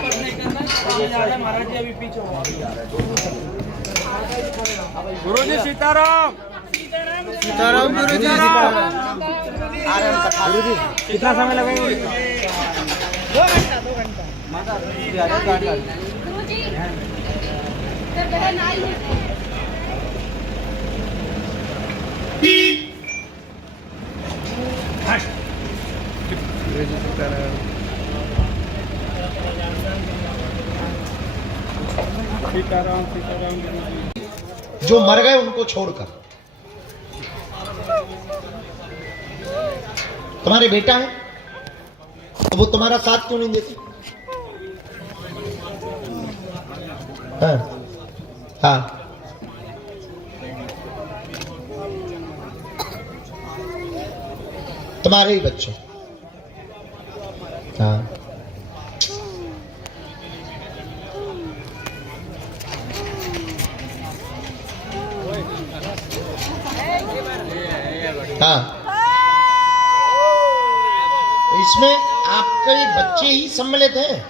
वापस नहीं करना, सामने जा रहा है महाराज जी, अभी पीछे हो। गुरुजी सीताराम। सीताराम गुरुजी। गुरुजी कितना समय लगेगा? 2 घंटा 2 घंटा। गुरुजी जब बहन आई है सीताराम सीताराम गुरुजी। जो मर गए उनको छोड़कर। तुम्हारे बेटा है तो वो तुम्हारा साथ क्यों नहीं देते? हाँ हाँ, तुम्हारे ही बच्चे। हाँ हाँ, तो इसमें आपके बच्चे ही सम्मिलित हैं।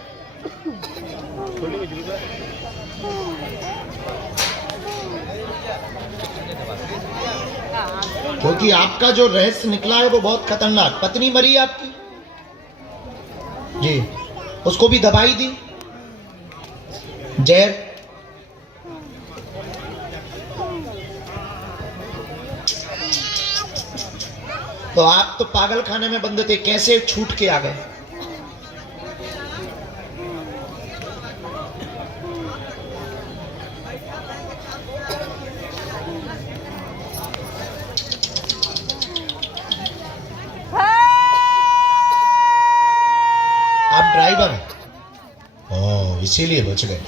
क्योंकि आपका जो रहस्य निकला है वो बहुत खतरनाक। पत्नी मरी आपकी जी, उसको भी दवाई दी जहर। तो आप तो पागल खाने में बंद थे, कैसे छूट के आ गए? आप ड्राइवर हैं, ओह इसीलिए बच गए।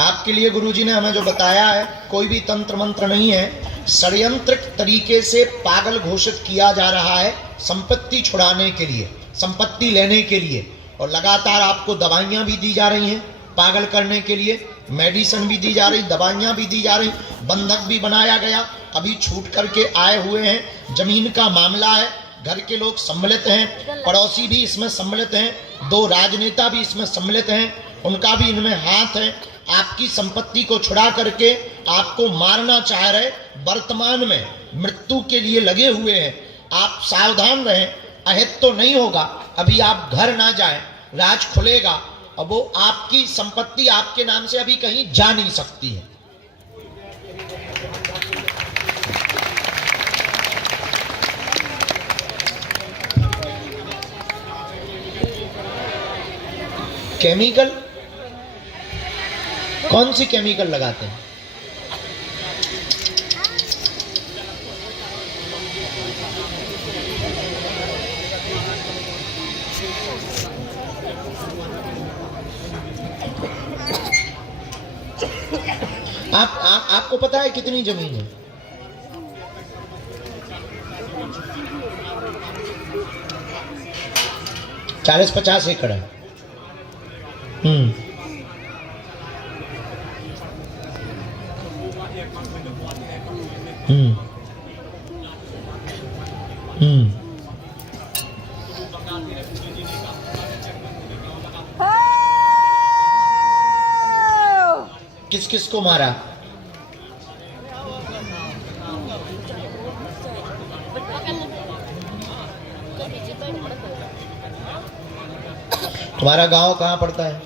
आपके लिए गुरुजी ने हमें जो बताया है, कोई भी तंत्र मंत्र नहीं है, षड्यंत्र तरीके से पागल घोषित किया जा रहा है संपत्ति छुड़ाने के लिए, संपत्ति लेने के लिए। और लगातार आपको दवाइयां भी दी जा रही हैं पागल करने के लिए, मेडिसिन भी दी जा रही, दवाइयां भी दी जा रही, बंधक भी बनाया गया। अभी छूट करके आए हुए हैं, जमीन का मामला है, घर के लोग सम्मिलित हैं, पड़ोसी भी इसमें सम्मिलित हैं, 2 राजनेता भी इसमें सम्मिलित हैं, उनका भी इनमें हाथ है। आपकी संपत्ति को छुड़ा करके आपको मारना चाह रहे, वर्तमान में मृत्यु के लिए लगे हुए हैं। आप सावधान रहें, अहित तो नहीं होगा, अभी आप घर ना जाएं, राज खुलेगा और वो आपकी संपत्ति आपके नाम से अभी कहीं जा नहीं सकती है। केमिकल, कौन सी केमिकल लगाते हैं? आपको पता है कितनी जमीन है? चालीस 50 एकड़ है। किस किस को मारा? तुम्हारा गांव कहाँ पड़ता है?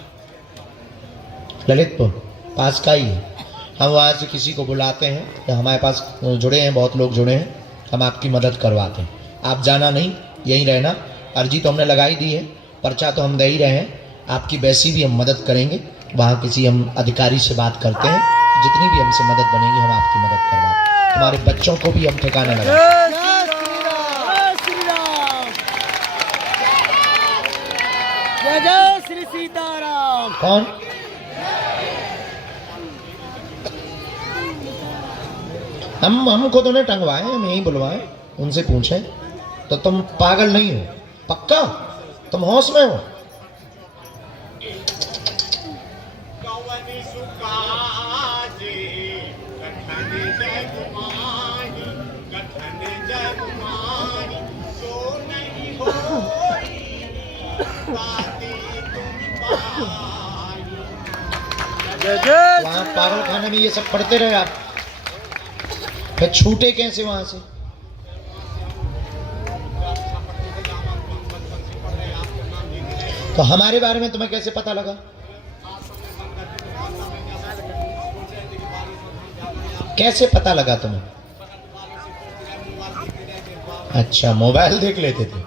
ललितपुर पास का ही है। हम वहाँ से किसी को बुलाते हैं, तो हमारे पास जुड़े हैं, बहुत लोग जुड़े हैं, हम आपकी मदद करवाते हैं। आप जाना नहीं, यहीं रहना। अर्जी तो हमने लगाई दी है, पर्चा तो हम दे ही रहे हैं, आपकी वैसी भी हम मदद करेंगे। वहाँ किसी हम अधिकारी से बात करते हैं, जितनी भी हमसे मदद बनेगी हम आपकी मदद करवाते हैं। तुम्हारे बच्चों को भी हम ठिकाने लगाएंगे। जय श्री सीताराम। कौन? हमको तो नहीं टंगवाए, हम यहीं बुलवाए, उनसे पूछे। तो तुम पागल नहीं हो? पक्का तुम होश में हो? वहां पागल खाने में ये सब पढ़ते रहे आप, फिर छूटे कैसे वहां से? तो हमारे बारे में तुम्हें कैसे पता लगा? कैसे पता लगा तुम्हें? अच्छा, मोबाइल देख लेते थे।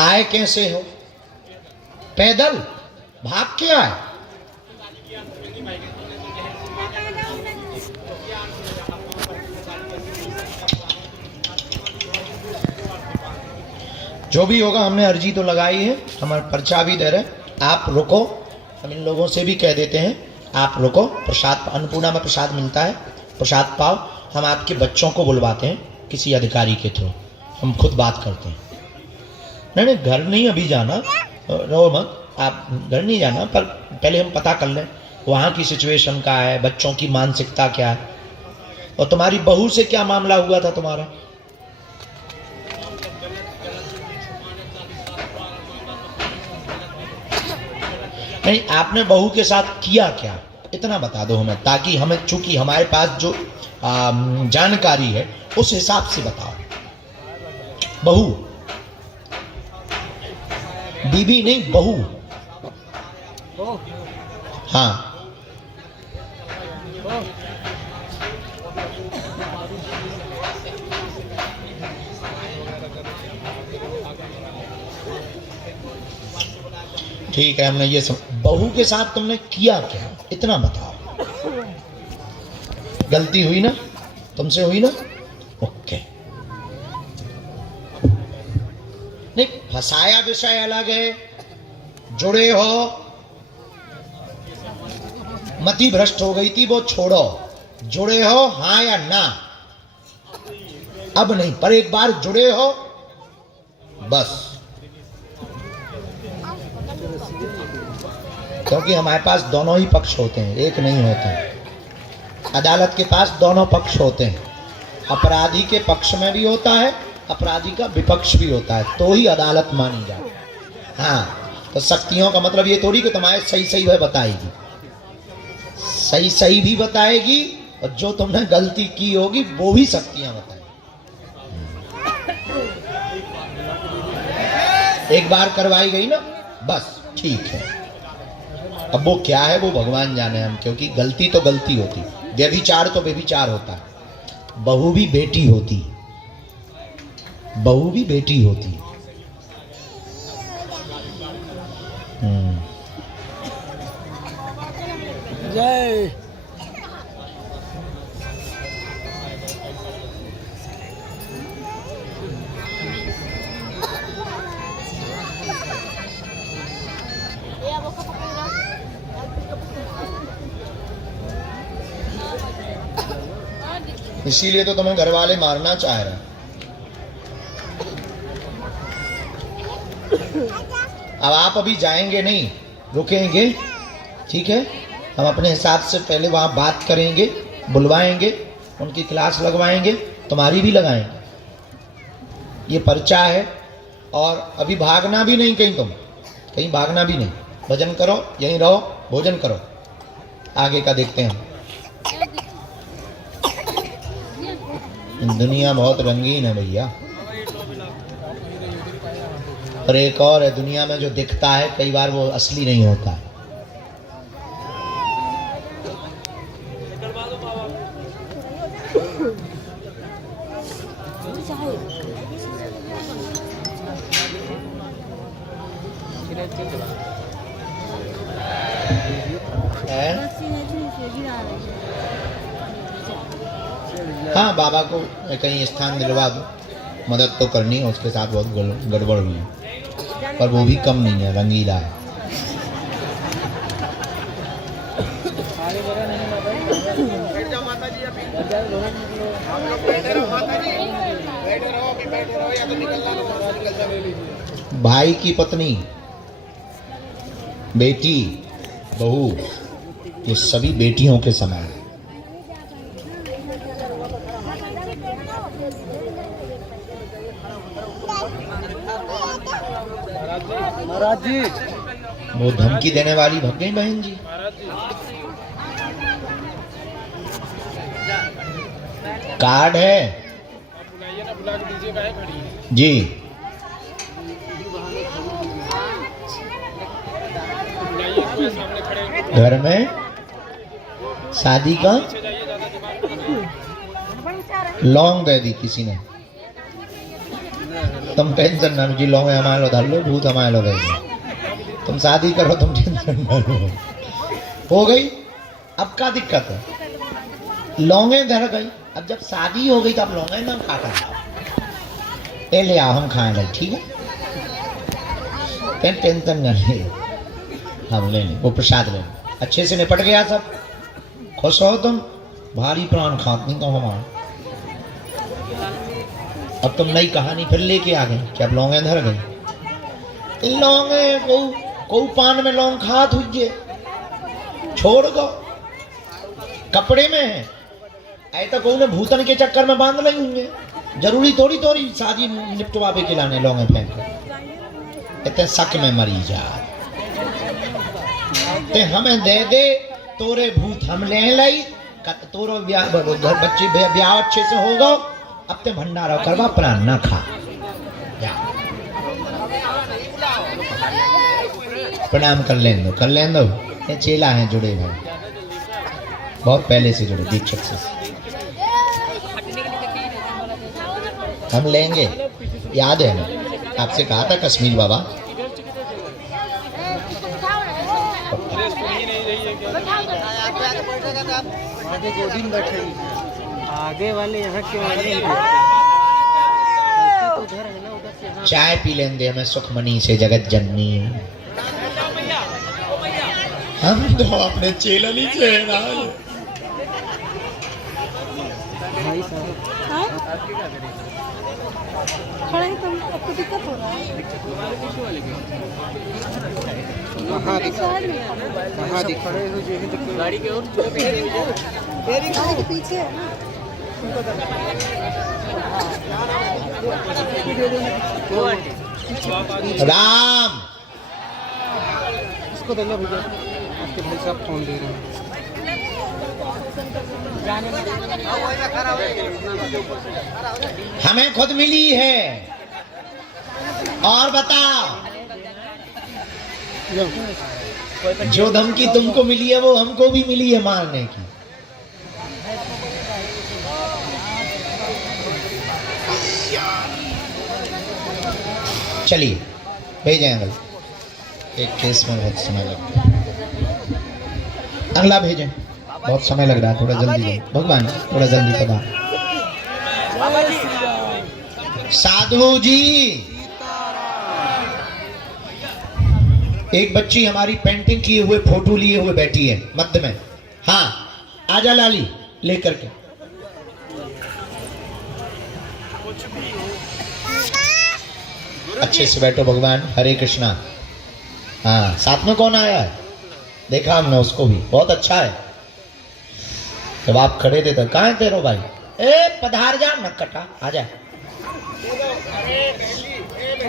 आए कैसे हो? पैदल? भाग के आए? जो भी होगा, हमने अर्जी तो लगाई है, हमारा पर्चा भी दे रहे। आप रुको, हम इन लोगों से भी कह देते हैं आप रुको। प्रसाद, अन्नपूर्णा में प्रसाद मिलता है, प्रसाद पाओ। हम आपके बच्चों को बुलवाते हैं किसी अधिकारी के थ्रू, हम खुद बात करते हैं। नहीं, घर नहीं अभी जाना, रो मत, आप घर नहीं जाना, पर पहले हम पता कर लें वहाँ की सिचुएशन क्या है, बच्चों की मानसिकता क्या है, और तुम्हारी बहू से क्या मामला हुआ था तुम्हारा? नहीं, आपने बहू के साथ किया क्या, इतना बता दो हमें, ताकि हमें, चूंकि हमारे पास जो जानकारी है उस हिसाब से बताओ। बहू, बीबी नहीं, बहू। हाँ, ठीक है, हमने ये बहू के साथ तुमने किया क्या, इतना बताओ। गलती हुई ना, तुमसे हुई ना? ओके। नहीं, फंसाया विषय अलग है, जुड़े हो, मति भ्रष्ट हो गई थी वो छोड़ो, जुड़े हो हाँ या ना, अब नहीं, पर एक बार जुड़े हो बस। क्योंकि हमारे पास दोनों ही पक्ष होते हैं, एक नहीं होते। अदालत के पास दोनों पक्ष होते हैं, अपराधी के पक्ष में भी होता है, अपराधी का विपक्ष भी होता है, तो ही अदालत मानी जाती है। हाँ, तो शक्तियों का मतलब ये थोड़ी कि तुम्हारे सही सही वह बताएगी, सही सही भी बताएगी, और जो तुमने गलती की होगी वो भी शक्तियां बताएगी। एक बार करवाई गई ना, बस ठीक है। अब वो क्या है वो भगवान जाने हम, क्योंकि गलती तो गलती होती, व्यभिचार तो व्यभिचार होता है। बहू भी बेटी होती, बहू भी बेटी होती। जय। इसीलिए तो तुम्हें घर वाले मारना चाह रहे हैं। अब आप अभी जाएंगे नहीं, रुकेंगे, ठीक है? हम अपने हिसाब से पहले वहां बात करेंगे, बुलवाएंगे, उनकी क्लास लगवाएंगे, तुम्हारी भी लगाएंगे। ये पर्चा है, और अभी भागना भी नहीं कहीं, तुम कहीं भागना भी नहीं, भजन करो, यहीं रहो, भोजन करो, आगे का देखते हैं। दुनिया बहुत रंगीन है भैया, और एक और है, दुनिया में जो दिखता है कई बार वो असली नहीं होता है। हाँ, बाबा को कहीं स्थान दिलवा दो, मदद तो करनी है, उसके साथ बहुत गड़बड़ हुई है, पर वो भी कम नहीं है, रंगीला है। भाई की पत्नी, बेटी, बहू, ये सभी बेटियों के समान है। महाराज जी वो धमकी देने वाली भग गई बहन जी। कार्ड है बुला के दीजिएगा, है खड़ी जी। बुलाइए, सामने खड़े हैं। घर में शादी का पीछे जाइए, ज्यादा दिमाग मत लगाइए। लौंग दे दी किसी ने। तुम टेंशन ना लो जी, लौंग हमारे लो धर लो, भूत हमारे लो गए। तुम शादी करो, तुम टेंशन ना लो। हो गई, अब क्या दिक्कत है? लौंगे धर गई, अब जब शादी हो गई तो अब लौंगे ना खाता ए ले आओ, हम खाए गए, ठीक है? टेंशन ना ले, हम ले लें, वो प्रसाद ले लें। अच्छे से निपट गया सब, खुश हो तुम? भारी प्राण खात नहीं तो हमारा। अब तुम नई कहानी फिर लेके आ गए कि अब लौंगे धर गई। लौंगे को पान में लौंग खात हुई, छोड़ दो, कपड़े में है ऐ तो कहू ने भूतन के चक्कर में बांध ली होंगे। जरूरी थोड़ी थोड़ी शादी निपटवावे के लाने लौंगे फेंक इतने शक में मरी जा। ते हमें दे दे, तोरे भूत हम ले लाई, तोरो बच्चे ब्याह अच्छे से होगा। अब ते भंडारा करवा, प्राण ना खा जा। प्रणाम कर लें दो, ये चेला हैं जुड़े हुए, बहुत पहले से जुड़े दीक्षक से। हम लेंगे, याद है हमें, आपसे कहा था कश्मीर बाबा। आगे गोदी में बैठे, आगे वाले यहाँ के वाले उधर है ना, उधर से यहाँ। चाय पी लेंगे हमें सुखमनी से जगत जननी। हम तो अपने चेला नहीं चेहरा। भाई साहब खड़े हैं तुम, आपको दिक्कत हो रहा है? कहाँ दिख खड़े हो जो है गाड़ी के और गाड़ी के पीछे है ना। राम इसको देना भैया, आपके भाई साहब फोन दे रहे हैं। हमें खुद मिली है, और बता जो धमकी तुमको मिली है वो हमको भी मिली है मारने की। चलिए भेजें अंकल, एक केस में बहुत समय लगता है, अगला भेजें, बहुत समय लग रहा है, थोड़ा जल्दी जाए भगवान, थोड़ा जल्दी पता। साधु जी, एक बच्ची हमारी पेंटिंग किए हुए फोटो लिए हुए बैठी है मध्य में। हाँ आजा लाली लेकर के। अच्छे से बैठो भगवान, हरे कृष्णा। हाँ साथ में कौन आया है? देखा हमने उसको भी, बहुत अच्छा है। जब आप खड़े थे तो कहाँ है तेरो भाई? ए पधार जा नक्कटा, आजा।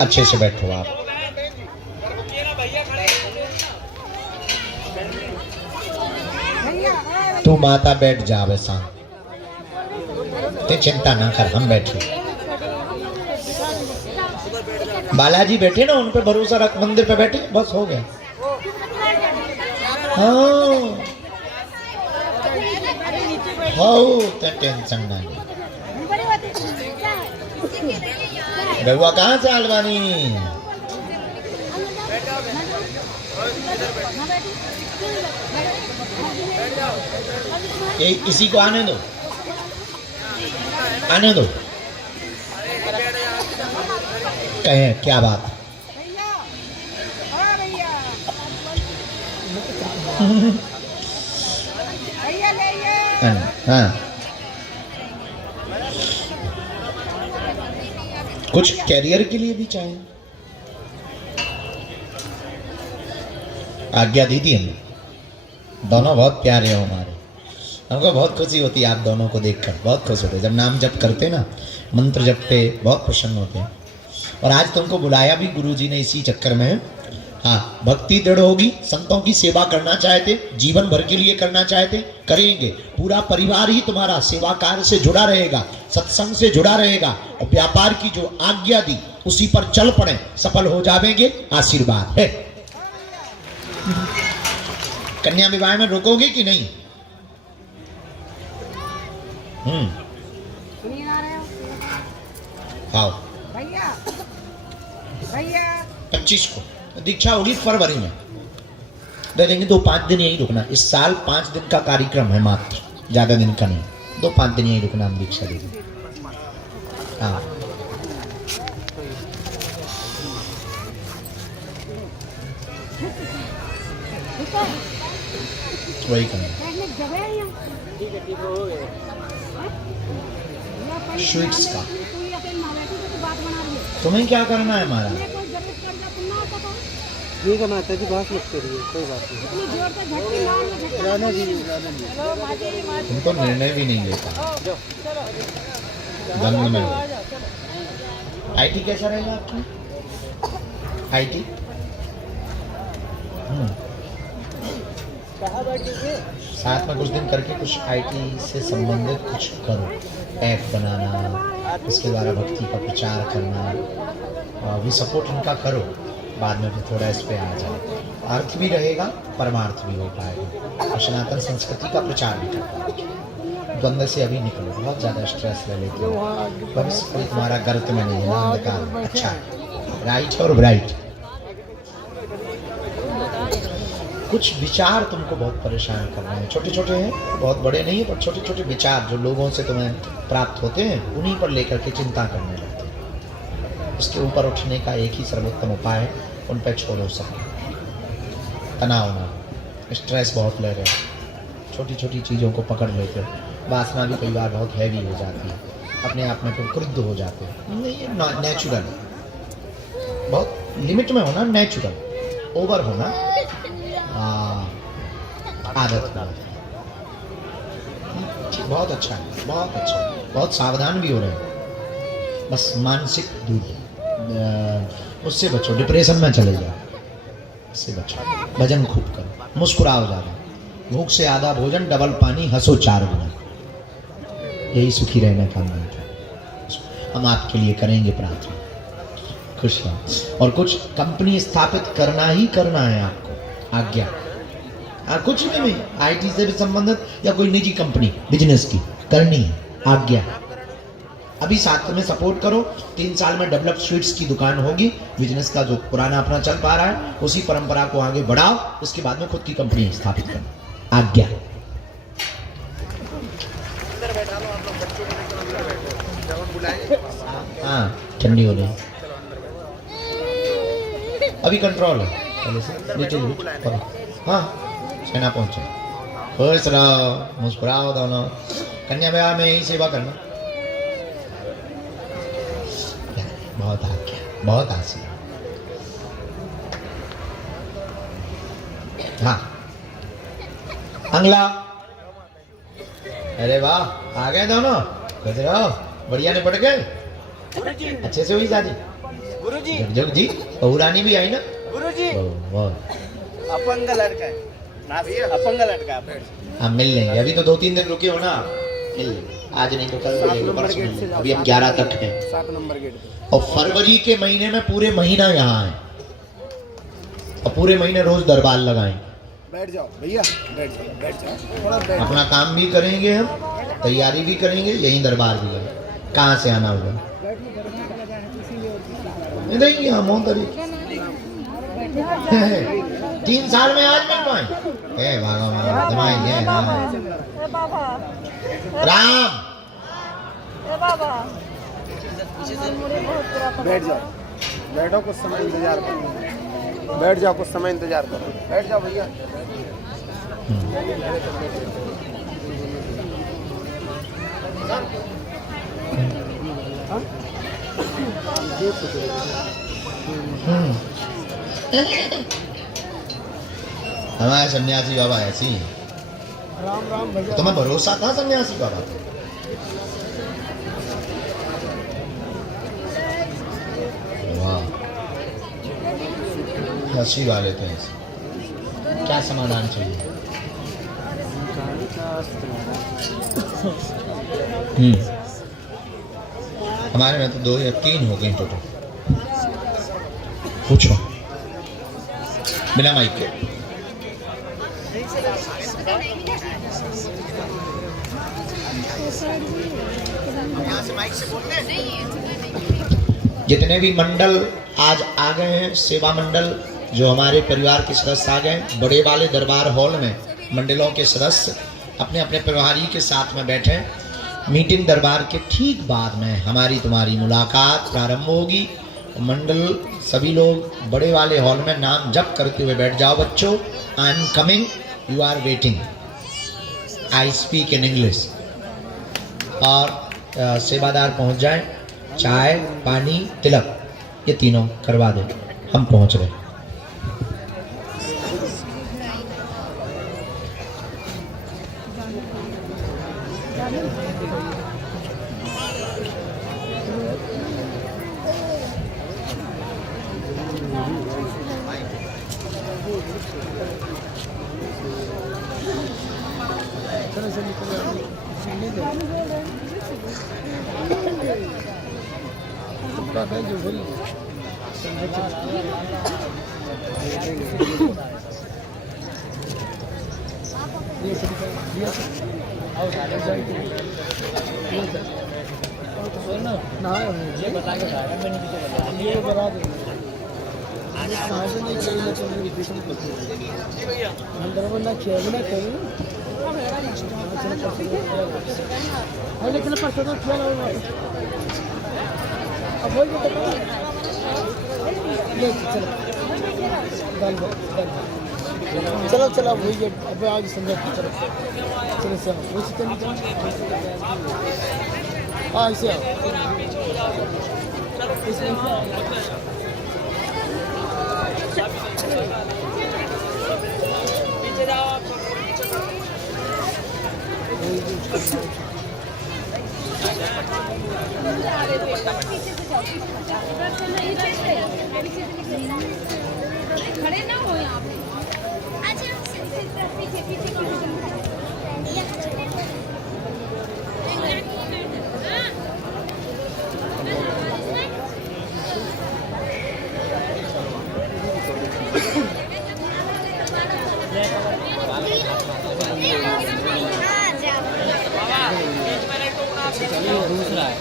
अच्छे से बैठो आप। तू माता बैठ जा वैसा, ते चिंता ना कर, हम बैठे। बालाजी बैठे ना, उन पे भरोसा रख, मंदिर पे बैठे, बस हो गया। हाँ टेंशन ना ले। रघुआ कहाँ से अलवानी? इसी को आने दो, आने दो। कहे क्या बात? हाँ कुछ कैरियर के लिए भी चाहिए, आज्ञा दी थी हमने। दोनों बहुत प्यारे हो हमारे, हमको बहुत खुशी होती है आप दोनों को देखकर, बहुत खुश होते हैं। जब नाम जप करते ना, मंत्र जपते, बहुत प्रसन्न होते हैं। और आज तुमको बुलाया भी गुरुजी ने इसी चक्कर में। हाँ, भक्ति दृढ़ होगी, संतों की सेवा करना चाहते, जीवन भर के लिए करना चाहते, करेंगे। पूरा परिवार ही तुम्हारा सेवा कार्य से जुड़ा रहेगा, सत्संग से जुड़ा रहेगा, और व्यापार की जो आज्ञा दी उसी पर चल पड़े, सफल हो जाएंगे। आशीर्वाद है। कन्या विवाह में रुकोगे कि नहीं? आओ भैया भैया 25 को दीक्षा होगी, फरवरी में दे देंगे। 2-5 दिन यही रुकना। इस साल 5 दिन का कार्यक्रम है मात्र, ज्यादा दिन का नहीं। 2-5 दिन यही रुकना, हम दीक्षा देंगे। हाँ, वही करना। स्वीट्स का तुम्हें क्या करना है हमारा? ठीक है माता जी, बात मत करिए, कोई बात नहीं। तुमको निर्णय भी नहीं लेता, द्वंद्व में हो। आईटी कैसा रहेगा आपकी? आईटी साथ में कुछ दिन करके कुछ आईटी से संबंधित कुछ करो, ऐप बनाना, इसके द्वारा भक्ति का प्रचार करना, भी सपोर्ट इनका करो। बाद में भी थोड़ा इस पे आ जाए, अर्थ भी रहेगा, परमार्थ भी हो पाएगा, और सनातन संस्कृति का प्रचार भी कर पाएगा। द्वंद्व से अभी निकलो, बहुत ज़्यादा स्ट्रेस ले लेते हो, भविष्य कोई तुम्हारा गर्त में नहीं है, अंधकार अच्छा है, राइट और ब्राइट। कुछ विचार तुमको बहुत परेशान कर रहे हैं, छोटे छोटे हैं, बहुत बड़े नहीं है, पर छोटे छोटे विचार जो लोगों से तुम्हें प्राप्त होते हैं, उन्हीं पर लेकर के चिंता करने लगते हैं। उसके ऊपर उठने का एक ही सर्वोत्तम उपाय है, उन पर छोड़ो सब तनाव ना। स्ट्रेस बहुत ले रहे हो, छोटी छोटी चीज़ों को पकड़ लेते हो, वासना भी कई बार बहुत हैवी हो जाती है, अपने आप में फिर क्रुद्ध हो जाते हो। नहीं, ये नेचुरल, बहुत लिमिट में होना, नेचुरल। ओवर होना आदत में। बहुत अच्छा है, बहुत अच्छा है, बहुत सावधान भी हो रहे हैं। बस मानसिक दूरी, उससे बचो, डिप्रेशन में चले जाओ, उससे बचो। भजन खूब करो, मुस्कुराओ ज़्यादा, भूख से आधा भोजन, डबल पानी, हंसो 4 गुना। यही सुखी रहने का मंत्र है। हम आपके लिए करेंगे प्रार्थना, खुश रहो। और कुछ कंपनी स्थापित करना ही करना है आपको, आज्ञा। कुछ भी नहीं, आईटी से भी संबंधित या कोई निजी कंपनी बिजनेस की करनी है, आज्ञा। अभी साथ में सपोर्ट करो, 3 साल में डेवलप स्वीट्स की दुकान होगी। बिजनेस का जो पुराना अपना चल पा रहा है, उसी परंपरा को आगे बढ़ाओ, उसके बाद में खुद की कंपनी स्थापित करो, आज्ञा। हाँ, ठंडी हो रही, अभी कंट्रोल है, पहले से नीचे। हाँ, सेना पहुंचे, खुश रहो, मुस्कुराओ दोनों। कन्या विवाह में यही सेवा करना। बहुत आज्ञा, बहुत आशीर्वाद। हाँ, अंगला, अरे वाह, आ गए दोनों, खुश रहो, बढ़िया निपट गए, अच्छे से हुई शादी। गुरुजी, जग जी, बहू रानी भी आई ना? गुरुजी, अपंग लड़का है, अपंग लड़का है। हम मिल लेंगे, अभी तो 2-3 दिन रुके हो ना, मिल लेंगे। आज नहीं तो कल मिलेंगे, परसों मिलेंगे। अभी हम 11 तक हैं, 7 नंबर गेट पे। और फरवरी के महीने में पूरे महीना यहाँ है, और पूरे महीने रोज दरबार लगाएंगे। बैठ जाओ भैया, बैठ जाओ, बैठ जाओ, थोड़ा बैठ। अपना काम भी करेंगे, हम तैयारी भी करेंगे, यहीं दरबार भी करेंगे। कहाँ से आना होगा? नहीं, हम 3 साल में आज मिल पाए। राम, बैठ जाओ, बैठो, कुछ समय इंतजार करो, बैठ जाओ, कुछ समय इंतजार करो, बैठ जाओ भैया। हमारे सन्यासी बाबा ऐसी हैं, राम राम भैया। तुम्हें भरोसा था सन्यासी बाबा? वाह, आशीर्वाद लेते हैं। क्या समाधान चाहिए? हमारे में तो 2 या 3 हो गए टोटल। पूछो बिना माइक के। जितने भी मंडल आज आ गए हैं, सेवा मंडल जो हमारे परिवार के सदस्य आ गए, बड़े वाले दरबार हॉल में मंडलों के सदस्य अपने अपने परिवारी के साथ में बैठे। मीटिंग दरबार के ठीक बाद में हमारी तुम्हारी मुलाकात प्रारंभ होगी। मंडल सभी लोग बड़े वाले हॉल में नाम जप करते हुए बैठ जाओ बच्चों। I am coming, you are waiting, I speak in English. और सेवादार पहुंच जाए, चाय पानी तिलक ये तीनों करवा दो, हम पहुंच रहे। चलो चलो वही अब आज समझा। चलो चलो चलो वही चलो। हाँ ऐसे आओ। पीछे जाओ आप। खड़े ना हो यहाँ पे। अच्छा पीछे पीछे दूसरा है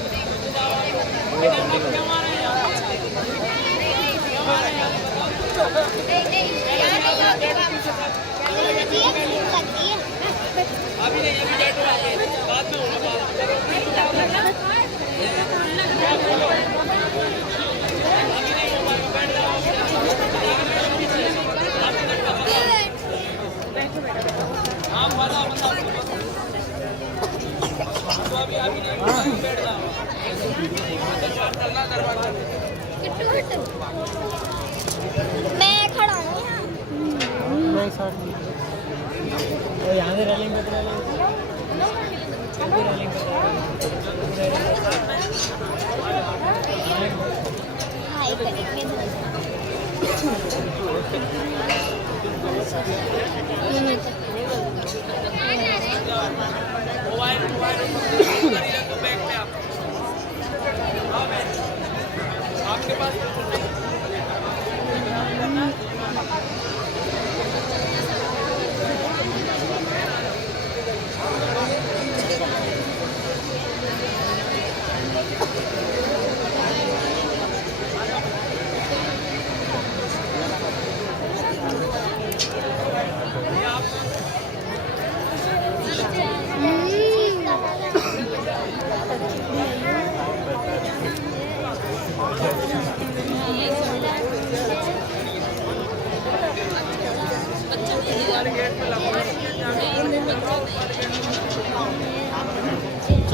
अभी नहीं, अभी डेट हो रहा है, बाद में होगा। मैं खड़ा हूँ यहाँ से रेलिंग पे हाय करेंगे। आपके पास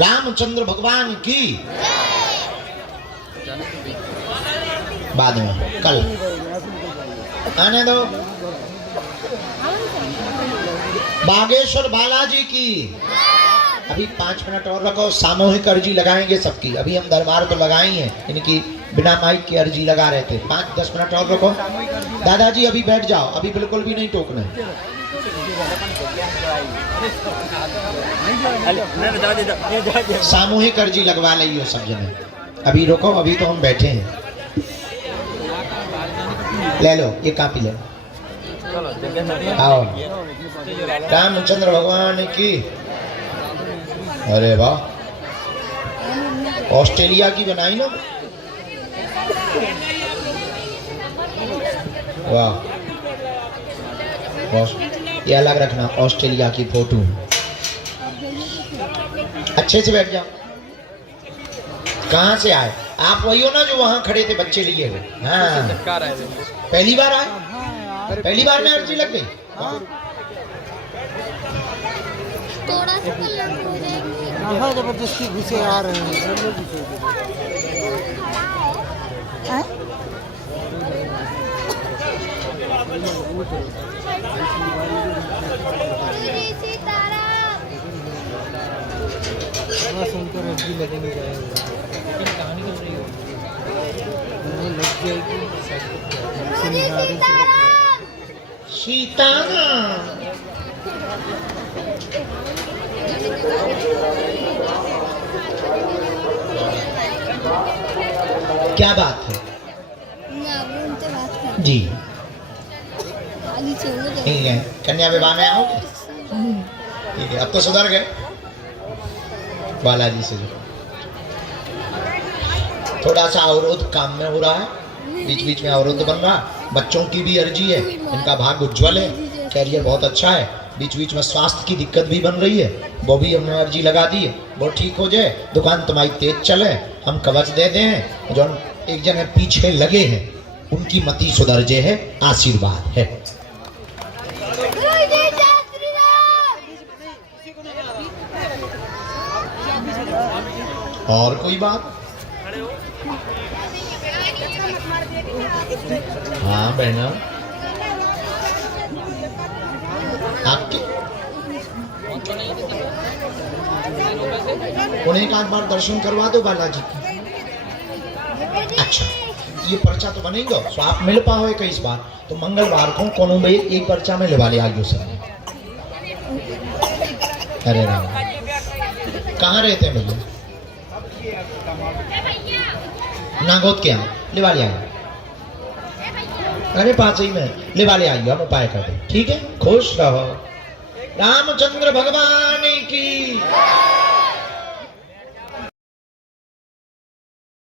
रामचंद्र भगवान की बाद में कल आने दो। बागेश्वर बालाजी की। अभी 5 मिनट और रखो, सामूहिक अर्जी लगाएंगे सबकी। अभी हम दरबार तो लगाए ही हैं, इनकी बिना माइक की अर्जी लगा रहे थे। 5-10 मिनट और रखो। दादाजी अभी बैठ जाओ, अभी बिल्कुल भी नहीं टोकना है। सामूहिक अर्जी लगवा लियो सब जने। अभी रुको, अभी तो हम बैठे हैं। ले लो ये कापी ले आओ। रामचंद्र भगवान की। अरे वाह, ऑस्ट्रेलिया की बनाई ना। वाह, ये अलग रखना, ऑस्ट्रेलिया की फोटो। अच्छे से बैठ जाओ। कहाँ से आए आप? वही हो ना जो वहां खड़े थे, बच्चे लिए हुए? हाँ, पहली बार आए? पहली बार में अर्जी लग गई? थोड़ा सा कलर हो जाएगी। हाँ, जबरदस्ती घुसे आ रहे हैं। सुनकर अर्जी लगेंगे सीता क्या बात है जी? ठीक है, कन्या विवाह में आओगे? ठीक है, अब तो सुधर गए बालाजी से। जो थोड़ा सा अवरोध काम में हो रहा है, बीच बीच में अवरोध बन रहा। बच्चों की भी अर्जी है, इनका भाग्य उज्ज्वल है, कैरियर बहुत अच्छा है। बीच बीच में स्वास्थ्य की दिक्कत भी बन रही है, वो भी हमने अर्जी लगा दी है, वो ठीक हो जाए। दुकान तुम्हारी तेज चले, हम कवच दे दें। जो एक जने पीछे लगे हैं उनकी मति सुधर जे है, आशीर्वाद है। और कोई बात? हाँ बहना, आपके उन्हें एक आध बार दर्शन करवा दो बालाजी की। अच्छा, ये पर्चा तो बनेगा, तो आप मिल पाओ कई बार, तो मंगलवार को कोनो में एक पर्चा में लिवा ले आइयो सर। अरे राम, कहाँ रहते हैं भैया? नागोद के यहाँ लिवा ले आइए। अरे पास ही में लिवा ले आइए, हम उपाय कर दें। ठीक है, खुश रहो। रामचंद्र भगवान की।